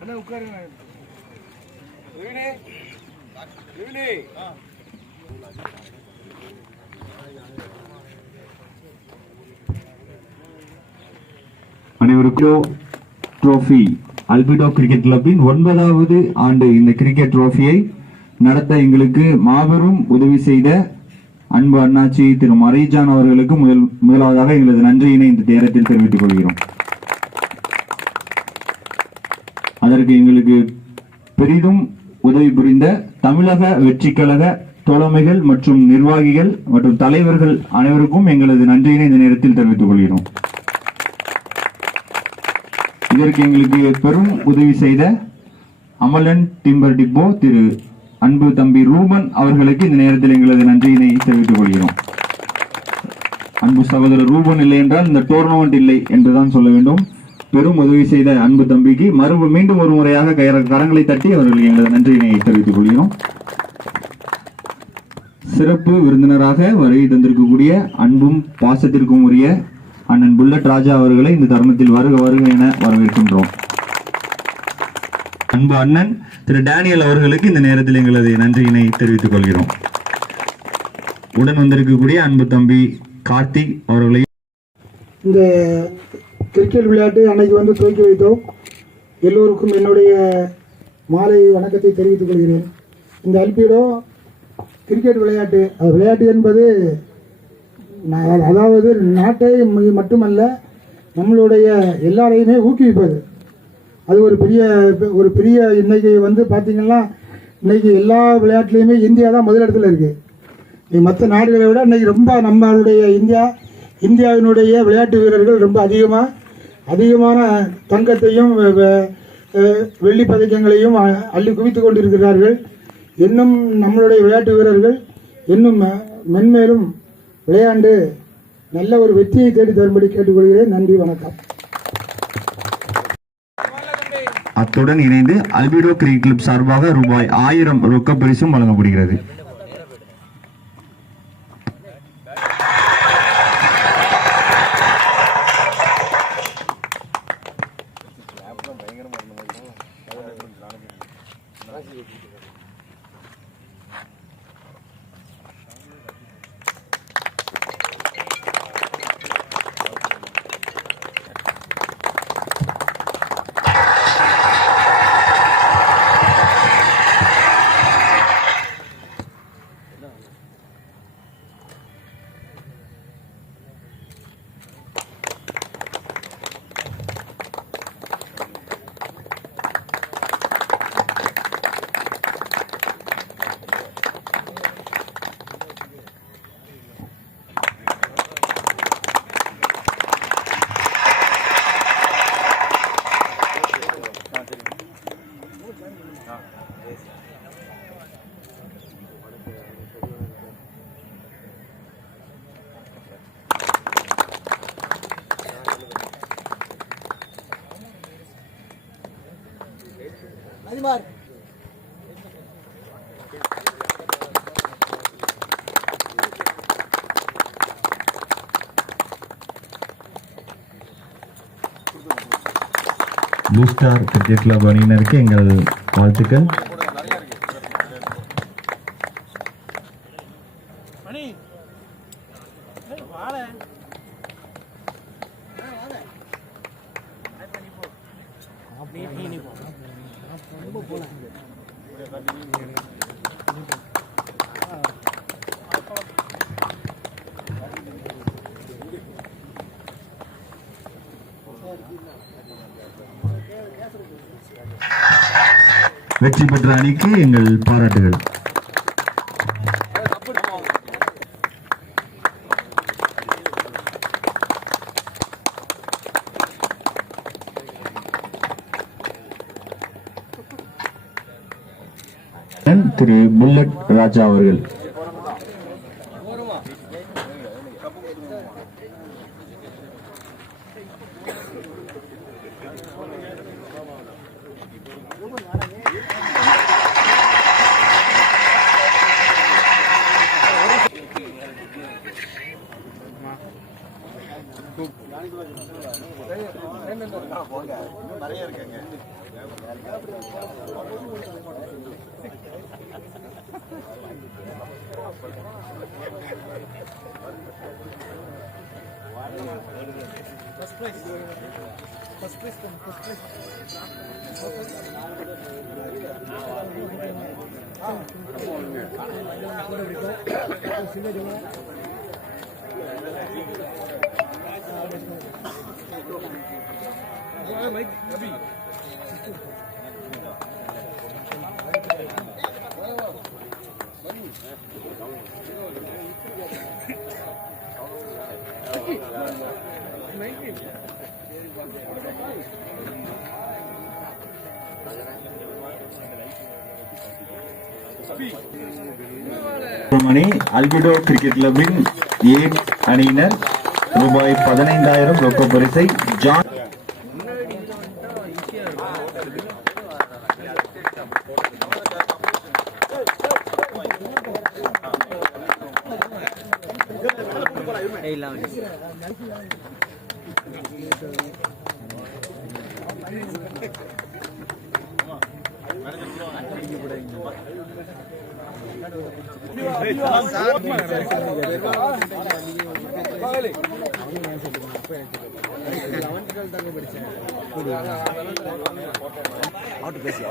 அண்ணா உட்காருங்க அனைவருக்கும் trophy அல்பிடோ cricket கிளப்பின் ஒன்பதாவது ஆண்டு இந்த கிரிக்கெட் ட்ரோஃபியை நடத்த எங்களுக்கு மாபெரும் உதவி செய்த அன்பு அண்ணாச்சி திரு மறைஜான் அவர்களுக்கு முதல் முதலாவதாக எங்களது நன்றியினை இந்த நேரத்தில் தெரிவித்துக் கொள்கிறோம். அதற்கு எங்களுக்கு பெரிதும் உதவி புரிந்த தமிழக வெற்றிக்கழக தோழமைகள் மற்றும் நிர்வாகிகள் மற்றும் தலைவர்கள் அனைவருக்கும் எங்களது நன்றியினை இந்த நேரத்தில் தெரிவித்துக் கொள்கிறோம். இதற்கு எங்களுக்கு பெரும் உதவி செய்த அமலன் டிம்பர் டிப்போ திரு அன்பு தம்பி ரூபன் அவர்களுக்கு இந்த நேரத்தில் எங்களது நன்றியினை தெரிவித்துக் கொள்கிறோம். அன்பு சகோதரர் ரூபன் இல்லை என்றால் இந்த டோர்னமெண்ட் இல்லை என்றுதான் சொல்ல வேண்டும். பெரும் உதவி செய்த அன்பு தம்பிக்கு மறுபு மீண்டும் ஒரு முறையாக கயற கரங்களை தட்டி அவர்களுக்கு எங்களது நன்றியினை தெரிவித்துக் கொள்கிறோம். சிறப்பு விருந்தினராக வருகை தந்திருக்கக்கூடிய அன்பும் பாசத்திற்கும் உரிய அண்ணன் புல்லட் ராஜா அவர்களை இந்த தருணத்தில் வருக வருக என வரவேற்கின்றோம். அன்பு அண்ணன் திரு டேனியல் அவர்களுக்கு இந்த நேரத்தில் எங்களது நன்றியினை தெரிவித்துக் கொள்கிறோம். உடன் வந்திருக்கக்கூடிய அன்பு தம்பி கார்த்திக் அவர்களை இந்த கிரிக்கெட் விளையாட்டு அன்னைக்கு வந்து துவக்கி வைத்தோம். எல்லோருக்கும் என்னுடைய மாலை வணக்கத்தை தெரிவித்துக் கொள்கிறேன். இந்த அல்பீடோ கிரிக்கெட் விளையாட்டு அது விளையாட்டு என்பது அதாவது நாட்டை மட்டுமல்ல நம்மளுடைய எல்லாரையுமே ஊக்குவிப்பது. அது ஒரு பெரிய ஒரு பெரிய இன்னைக்கு வந்து பார்த்தீங்கன்னா இன்னைக்கு எல்லா விளையாட்டுலேயுமே இந்தியா தான் முதலிடத்தில் இருக்குது மற்ற நாடுகளை விட இன்னைக்கு ரொம்ப நம்மளுடைய இந்தியா இந்தியாவினுடைய விளையாட்டு வீரர்கள் ரொம்ப அதிகமாக அதிகமான தங்கத்தையும் வெள்ளி பதக்கங்களையும் அள்ளி குவித்து கொண்டிருக்கிறார்கள். இன்னும் நம்மளுடைய விளையாட்டு வீரர்கள் இன்னும் மெ- மென்மேலும் விளையாண்டு நல்ல ஒரு வெற்றியை தேடி தரும்படி கேட்டுக்கொள்கிறேன். நன்றி வணக்கம். அத்துடன் இணைந்து அல்பிடோ கிரிக்கெட் கிளப் சார்பாக ரூபாய் ஆயிரம் ரொக்க பரிசும் வழங்கப்படுகிறது. ப்ளூ ஸ்டார் கிரிக்கெட் கிளப் அணியினருக்கு எங்கள் வாழ்த்துக்கள். வெற்றி பெற்ற அணிக்கு எங்கள் பாராட்டுகள். திரு புல்லட் ராஜா அவர்கள் நிறைய இருக்குங்க First place. First place. First place. Mike, Abhi. மணி அல்பிடோ கிரிக்கெட் கிளப்பின் ஏ அணியினர் ரூபாய் பதினைந்தாயிரம் ரொக்க பரிசை ஜான் பேசி